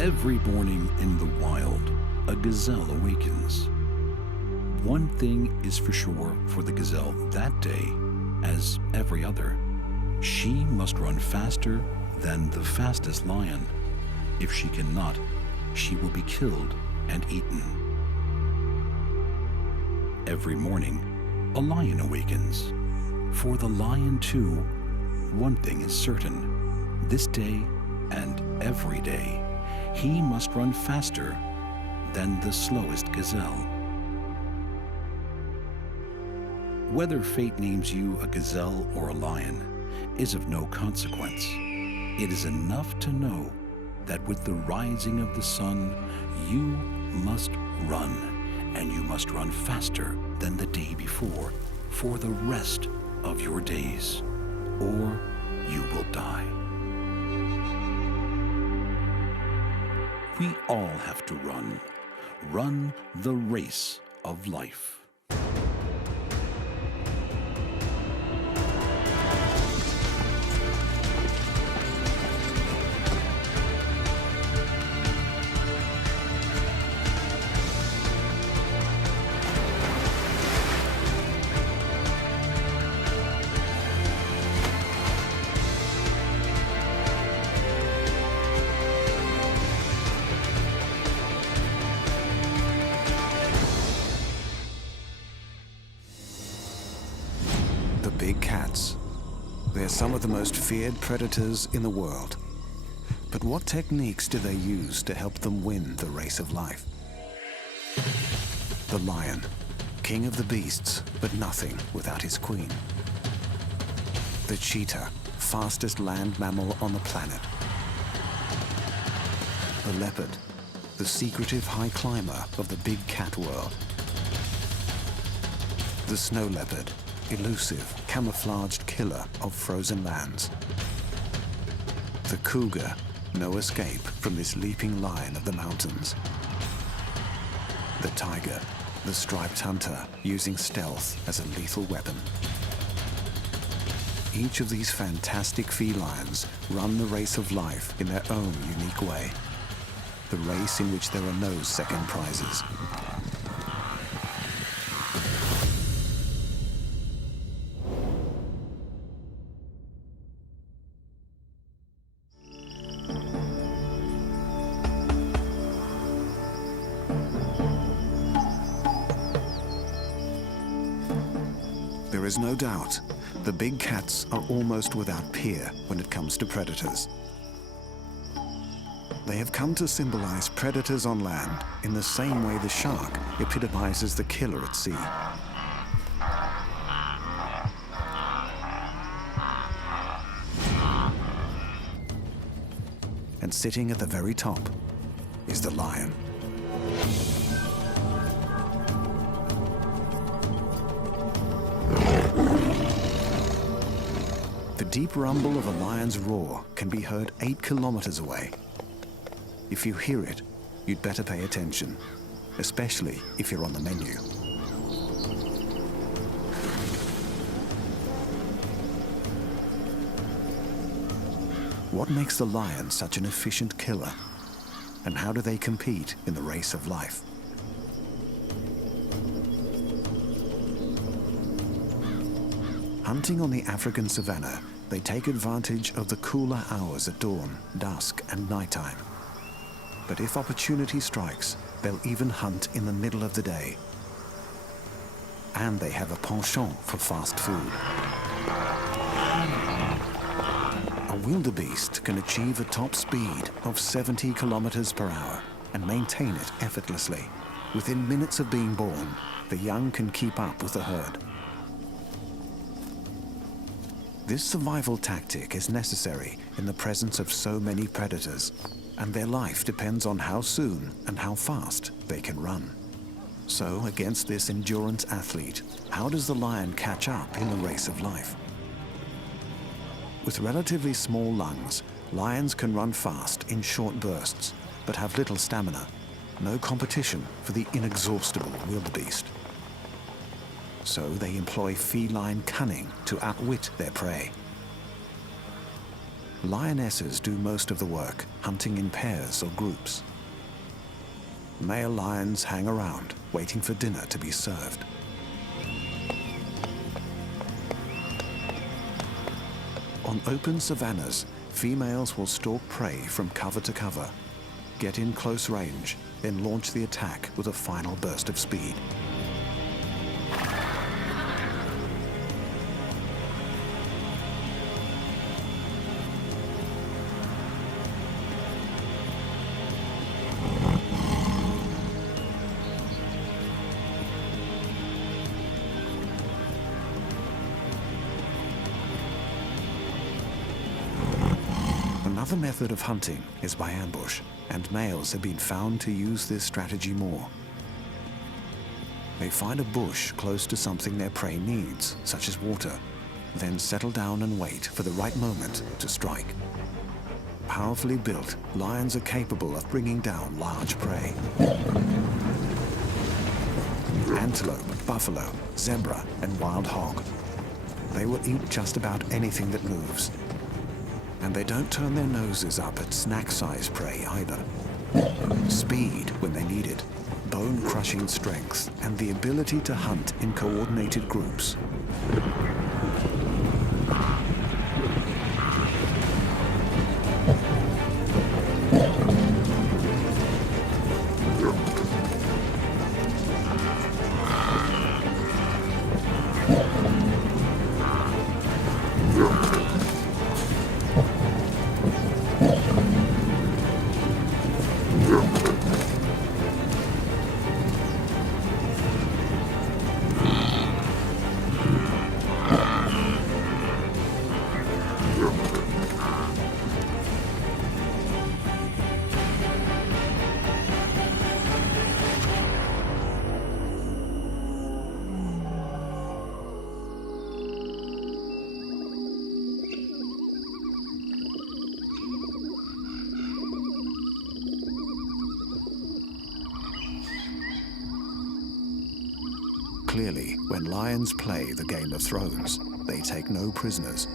Every morning in the wild, a gazelle awakens. One thing is for sure for the gazelle that day, as every other. She must run faster than the fastest lion. If she cannot, she will be killed and eaten. Every morning, a lion awakens. For the lion too, one thing is certain. This day and every day, he must run faster than the slowest gazelle. Whether fate names you a gazelle or a lion is of no consequence. It is enough to know that with the rising of the sun, you must run, and you must run faster than the day before for the rest of your days, or you will die. We all have to run the race of life. Big cats. They're some of the most feared predators in the world. But what techniques do they use to help them win the race of life? The lion, king of the beasts, but nothing without his queen. The cheetah, fastest land mammal on the planet. The leopard, the secretive high climber of the big cat world. The snow leopard, elusive, camouflaged killer of frozen lands. The cougar, no escape from this leaping lion of the mountains. The tiger, the striped hunter, using stealth as a lethal weapon. Each of these fantastic felines run the race of life in their own unique way. The race in which there are no second prizes. There is no doubt, the big cats are almost without peer when it comes to predators. They have come to symbolize predators on land in the same way the shark epitomizes the killer at sea. And sitting at the very top is the lion. The deep rumble of a lion's roar can be heard 8 kilometers away. If you hear it, you'd better pay attention, especially if you're on the menu. What makes the lion such an efficient killer? And how do they compete in the race of life? Hunting on the African savanna, they take advantage of the cooler hours at dawn, dusk, and nighttime. But if opportunity strikes, they'll even hunt in the middle of the day. And they have a penchant for fast food. A wildebeest can achieve a top speed of 70 kilometers per hour and maintain it effortlessly. Within minutes of being born, the young can keep up with the herd. This survival tactic is necessary in the presence of so many predators, and their life depends on how soon and how fast they can run. So, against this endurance athlete, how does the lion catch up in the race of life? With relatively small lungs, lions can run fast in short bursts, but have little stamina. No competition for the inexhaustible wildebeest. So they employ feline cunning to outwit their prey. Lionesses do most of the work, hunting in pairs or groups. Male lions hang around, waiting for dinner to be served. On open savannas, females will stalk prey from cover to cover, get in close range, then launch the attack with a final burst of speed. Another method of hunting is by ambush, and males have been found to use this strategy more. They find a bush close to something their prey needs, such as water, then settle down and wait for the right moment to strike. Powerfully built, lions are capable of bringing down large prey. Antelope, buffalo, zebra, and wild hog. They will eat just about anything that moves. And they don't turn their noses up at snack-sized prey either. Speed when they need it, bone-crushing strength, and the ability to hunt in coordinated groups. Clearly, when lions play the Game of Thrones, they take no prisoners.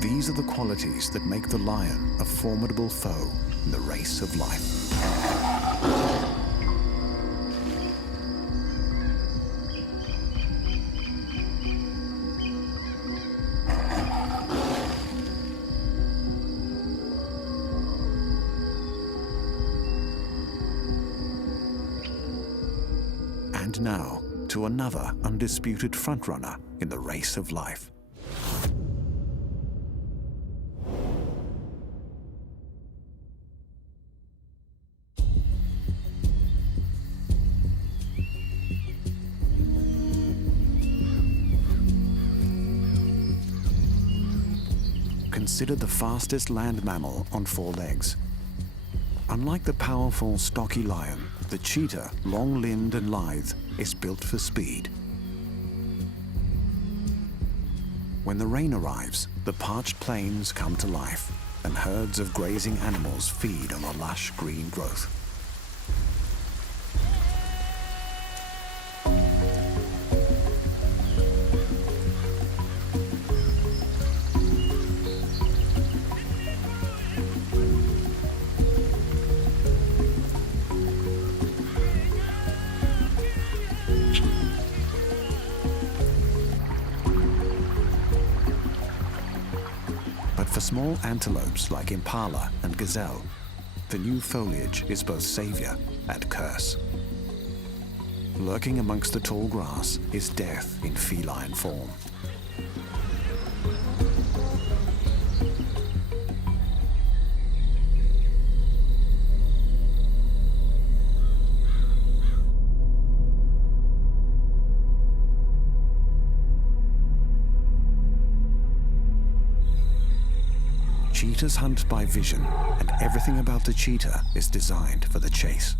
These are the qualities that make the lion a formidable foe in the race of life. And now, to another undisputed frontrunner in the race of life. Considered the fastest land mammal on 4 legs. Unlike the powerful, stocky lion, the cheetah, long-limbed and lithe, is built for speed. When the rain arrives, the parched plains come to life, and herds of grazing animals feed on the lush green growth. For small antelopes like impala and gazelle, the new foliage is both savior and curse. Lurking amongst the tall grass is death in feline form. Cheetahs hunt by vision, and everything about the cheetah is designed for the chase.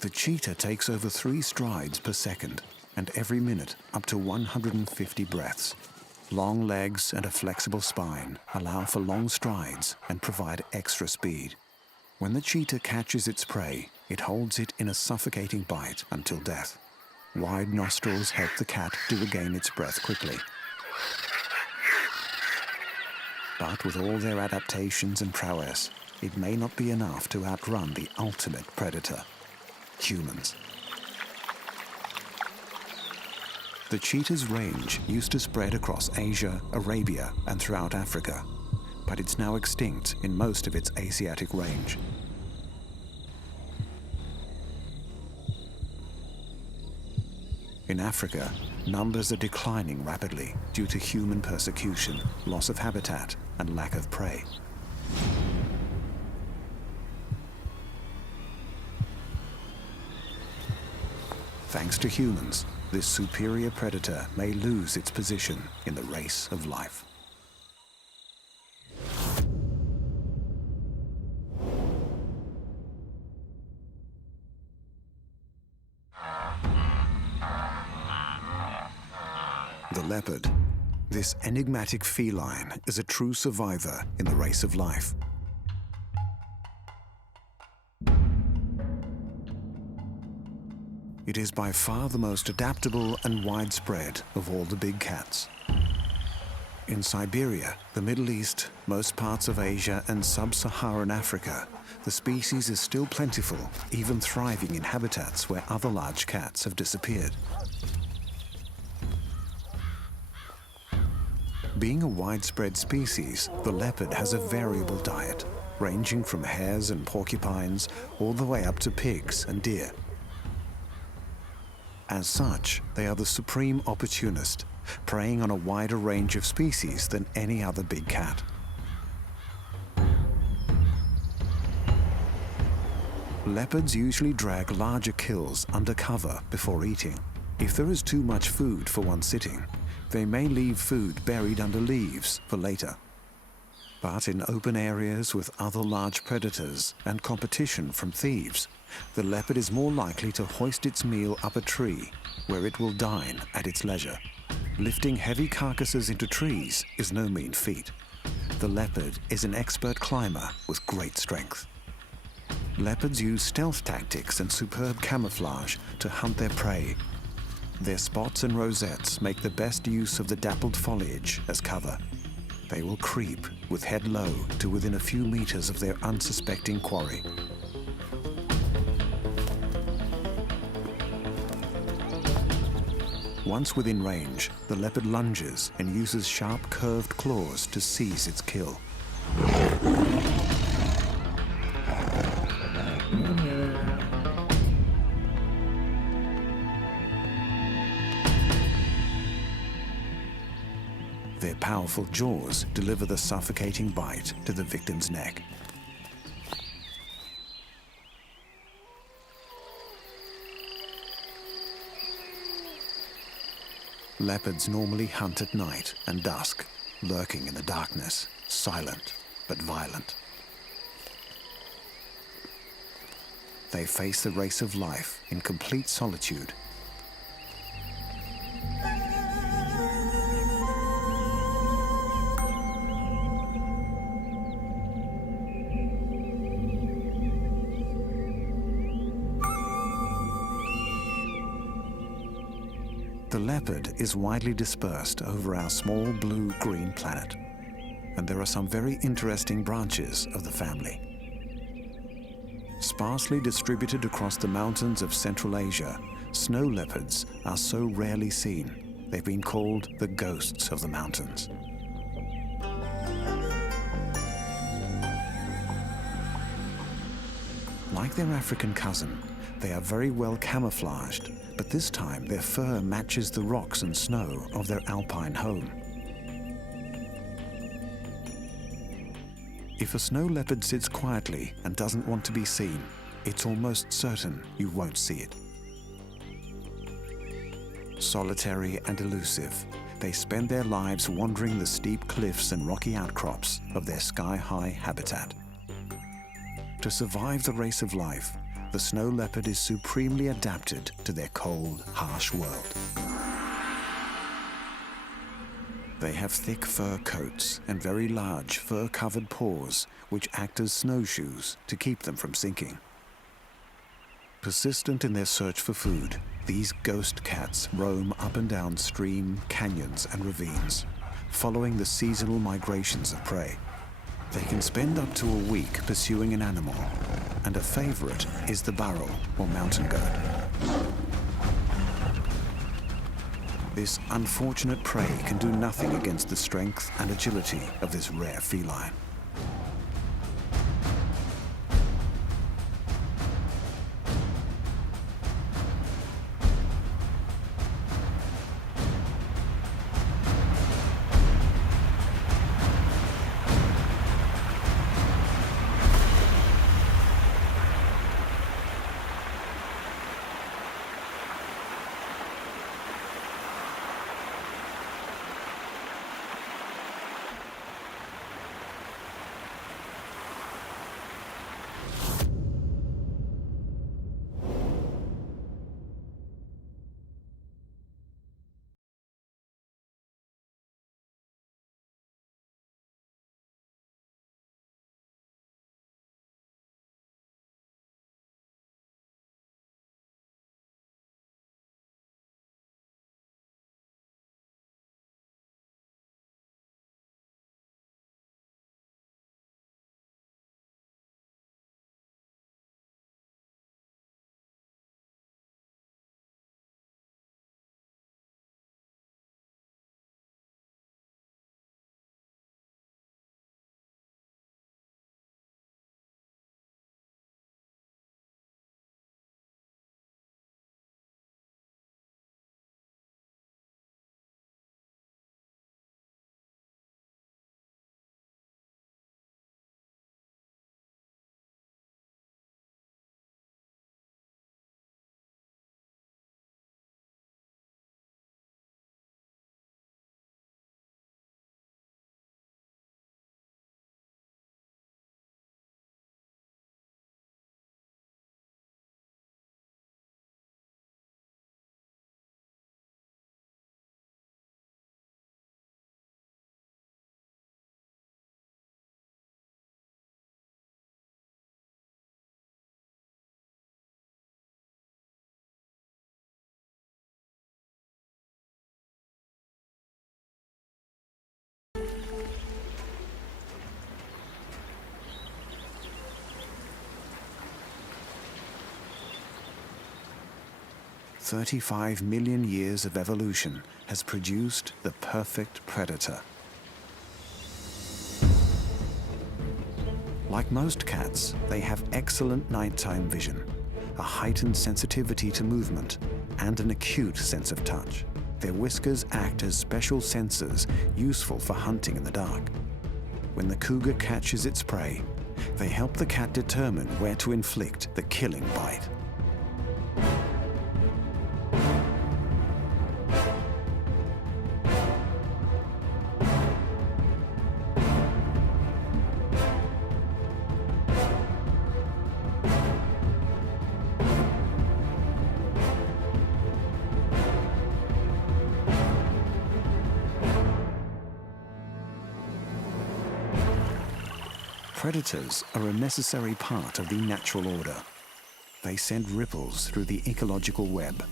The cheetah takes over 3 strides per second, and every minute up to 150 breaths. Long legs and a flexible spine allow for long strides and provide extra speed. When the cheetah catches its prey, it holds it in a suffocating bite until death. Wide nostrils help the cat to regain its breath quickly. But with all their adaptations and prowess, it may not be enough to outrun the ultimate predator, humans. The cheetah's range used to spread across Asia, Arabia, and throughout Africa, but it's now extinct in most of its Asiatic range. In Africa, numbers are declining rapidly due to human persecution, loss of habitat, and lack of prey. Thanks to humans, this superior predator may lose its position in the race of life. The leopard. This enigmatic feline is a true survivor in the race of life. It is by far the most adaptable and widespread of all the big cats. In Siberia, the Middle East, most parts of Asia, and Sub-Saharan Africa, the species is still plentiful, even thriving in habitats where other large cats have disappeared. Being a widespread species, the leopard has a variable diet, ranging from hares and porcupines all the way up to pigs and deer. As such, they are the supreme opportunist, preying on a wider range of species than any other big cat. Leopards usually drag larger kills under cover before eating. If there is too much food for one sitting, they may leave food buried under leaves for later. But in open areas with other large predators and competition from thieves, the leopard is more likely to hoist its meal up a tree, where it will dine at its leisure. Lifting heavy carcasses into trees is no mean feat. The leopard is an expert climber with great strength. Leopards use stealth tactics and superb camouflage to hunt their prey. Their spots and rosettes make the best use of the dappled foliage as cover. They will creep with head low to within a few meters of their unsuspecting quarry. Once within range, the leopard lunges and uses sharp curved claws to seize its kill. Their powerful jaws deliver the suffocating bite to the victim's neck. Leopards normally hunt at night and dusk, lurking in the darkness, silent but violent. They face the race of life in complete solitude. The leopard is widely dispersed over our small blue-green planet, and there are some very interesting branches of the family. Sparsely distributed across the mountains of Central Asia, snow leopards are so rarely seen, they've been called the ghosts of the mountains. Like their African cousin, they are very well camouflaged, but this time their fur matches the rocks and snow of their alpine home. If a snow leopard sits quietly and doesn't want to be seen, it's almost certain you won't see it. Solitary and elusive, they spend their lives wandering the steep cliffs and rocky outcrops of their sky-high habitat. To survive the race of life, the snow leopard is supremely adapted to their cold, harsh world. They have thick fur coats and very large fur-covered paws which act as snowshoes to keep them from sinking. Persistent in their search for food, these ghost cats roam up and down stream, canyons and ravines, following the seasonal migrations of prey. They can spend up to a week pursuing an animal, and a favorite is the burrow or mountain goat. This unfortunate prey can do nothing against the strength and agility of this rare feline. "35 million years of evolution has produced the perfect predator." Like most cats, they have excellent nighttime vision, a heightened sensitivity to movement, and an acute sense of touch. Their whiskers act as special sensors useful for hunting in the dark. When the cougar catches its prey, they help the cat determine where to inflict the killing bite. Predators are a necessary part of the natural order. They send ripples through the ecological web.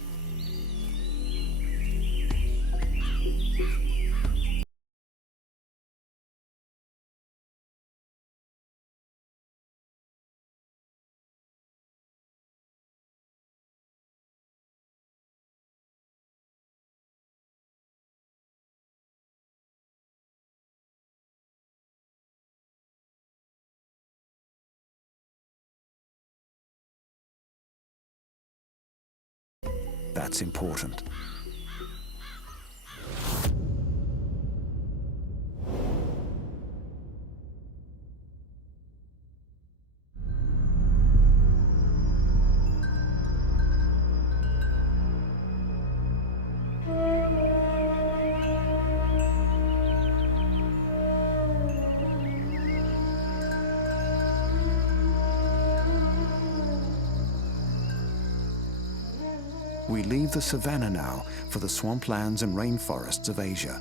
That's important. We leave the savannah now for the swamplands and rainforests of Asia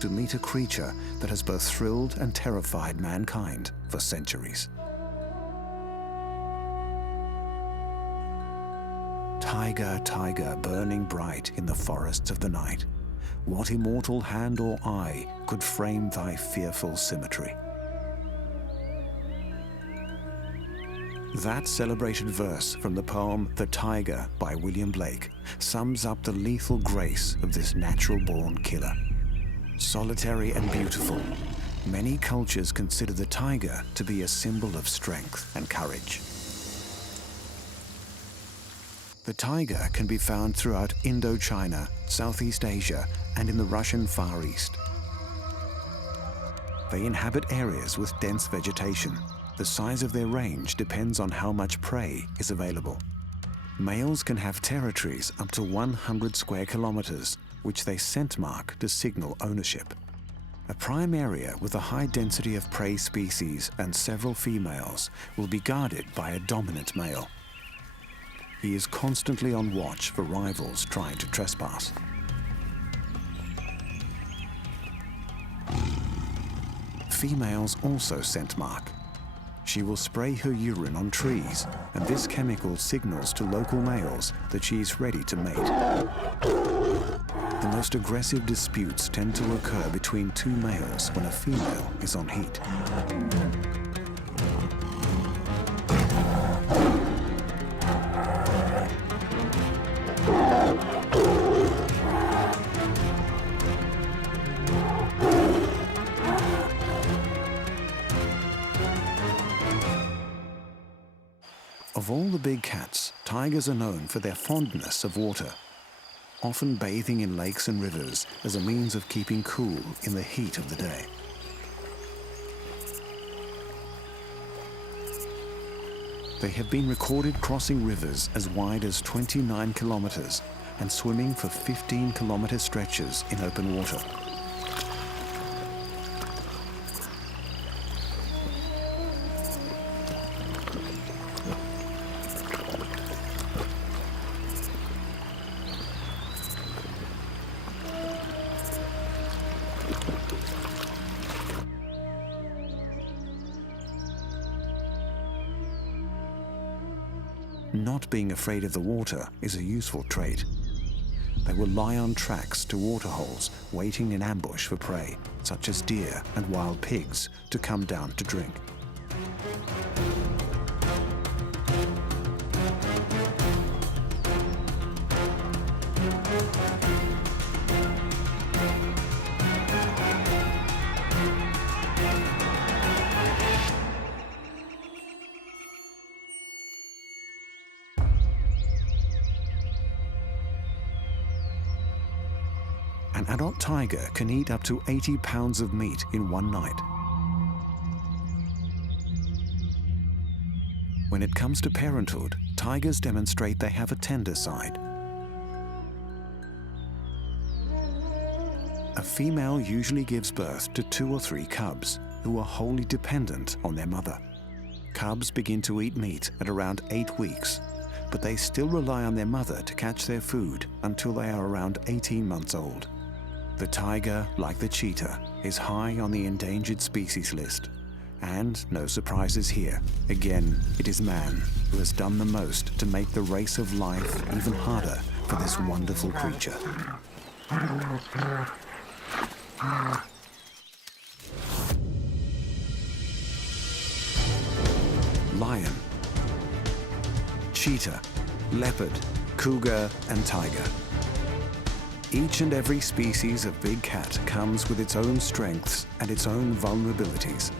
to meet a creature that has both thrilled and terrified mankind for centuries. Tiger, tiger, burning bright in the forests of the night, what immortal hand or eye could frame thy fearful symmetry? That celebrated verse from the poem The Tiger by William Blake sums up the lethal grace of this natural-born killer. Solitary and beautiful, many cultures consider the tiger to be a symbol of strength and courage. The tiger can be found throughout Indochina, Southeast Asia, and in the Russian Far East. They inhabit areas with dense vegetation. The size of their range depends on how much prey is available. Males can have territories up to 100 square kilometers, which they scent mark to signal ownership. A prime area with a high density of prey species and several females will be guarded by a dominant male. He is constantly on watch for rivals trying to trespass. Females also scent mark. She will spray her urine on trees, and this chemical signals to local males that she is ready to mate. The most aggressive disputes tend to occur between two males when a female is on heat. Of all the big cats, tigers are known for their fondness of water, often bathing in lakes and rivers as a means of keeping cool in the heat of the day. They have been recorded crossing rivers as wide as 29 kilometers and swimming for 15-kilometer stretches in open water. Not being afraid of the water is a useful trait. They will lie on tracks to waterholes, waiting in ambush for prey, such as deer and wild pigs, to come down to drink. An adult tiger can eat up to 80 pounds of meat in one night. When it comes to parenthood, tigers demonstrate they have a tender side. A female usually gives birth to 2 or 3 cubs, who are wholly dependent on their mother. Cubs begin to eat meat at around 8 weeks, but they still rely on their mother to catch their food until they are around 18 months old. The tiger, like the cheetah, is high on the endangered species list. And no surprises here. Again, it is man who has done the most to make the race of life even harder for this wonderful creature. Lion, cheetah, leopard, cougar, and tiger. Each and every species of big cat comes with its own strengths and its own vulnerabilities.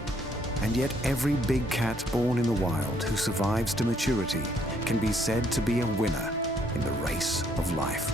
And yet every big cat born in the wild who survives to maturity can be said to be a winner in the race of life.